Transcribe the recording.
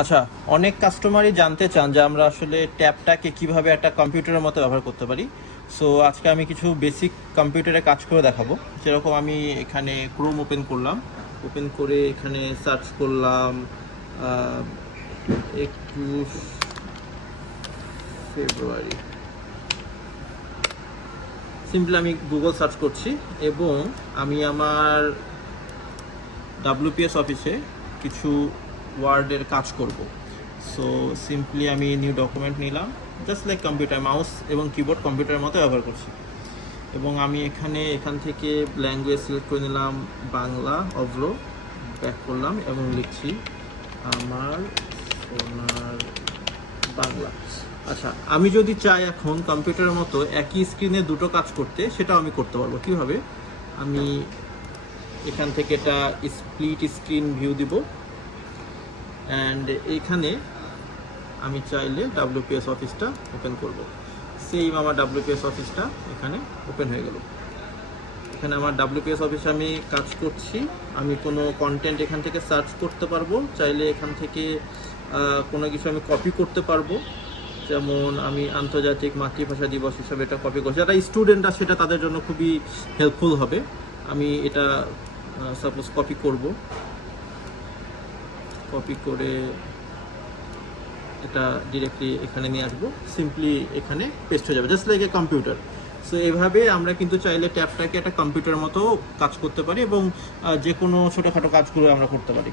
আচ্ছা, অনেক কাস্টমারই জানতে চান যে আমরা আসলে ট্যাবটাকে কিভাবে একটা কম্পিউটারের মতো ব্যবহার করতে পারি। সো আজকে আমি কিছু বেসিক কম্পিউটারে কাজ করে দেখাবো। যেরকম আমি এখানে ক্রোম ওপেন করলাম, ওপেন করে এখানে সার্চ করলাম 21 ফেব্রুয়ারি। সিম্পলি আমি গুগল সার্চ করছি এবং আমি আমার ডাব্লিউপিএস অফিসে কিছু ওয়ার্ডের কাজ করব। সো সিম্পলি আমি নিউ ডকুমেন্ট নিলাম, জাস্ট লাইক কম্পিউটার, মাউস এবং কিবোর্ড কম্পিউটারের মতো ব্যবহার করছি। এবং আমি এখান থেকে ল্যাঙ্গুয়েজ সিলেক্ট করে নিলাম বাংলা, অভ্র ব্যাক করলাম এবং লিখছি আমার সোনার বাংলা। আচ্ছা, আমি যদি চাই এখন কম্পিউটারের মতো একই স্ক্রিনে দুটো কাজ করতে, সেটাও আমি করতে পারবো। কীভাবে? আমি এখান থেকে এটা স্প্লিট স্ক্রিন ভিউ দিব অ্যান্ড এইখানে আমি চাইলে ডাব্লিউপিএস অফিসটা ওপেন করব। সেম আমার ডাব্লিউপিএস অফিসটা এখানে ওপেন হয়ে গেল। এখানে আমার ডাব্লিউপিএস অফিসে আমি কাজ করছি। আমি কোনো কন্টেন্ট এখান থেকে সার্চ করতে পারবো, চাইলে এখান থেকে কোনো কিছু আমি কপি করতে পারবো। যেমন আমি আন্তর্জাতিক মাতৃভাষা দিবস হিসাবে এটা কপি করছি, যারা স্টুডেন্টরা সেটা তাদের জন্য খুবই হেল্পফুল হবে। আমি এটা সাপোজ কপি করব, কপি করে এটা ডিরেক্টলি এখানে নিয়ে আসবো, সিম্পলি এখানে পেস্ট হয়ে যাবে, just like a computer. So এইভাবে আমরা কিন্তু চাইলে ট্যাবটাকে একটা কম্পিউটারের মতো কাজ করতে পারি এবং যে কোনো ছোটোখাটো কাজগুলো আমরা করতে পারি।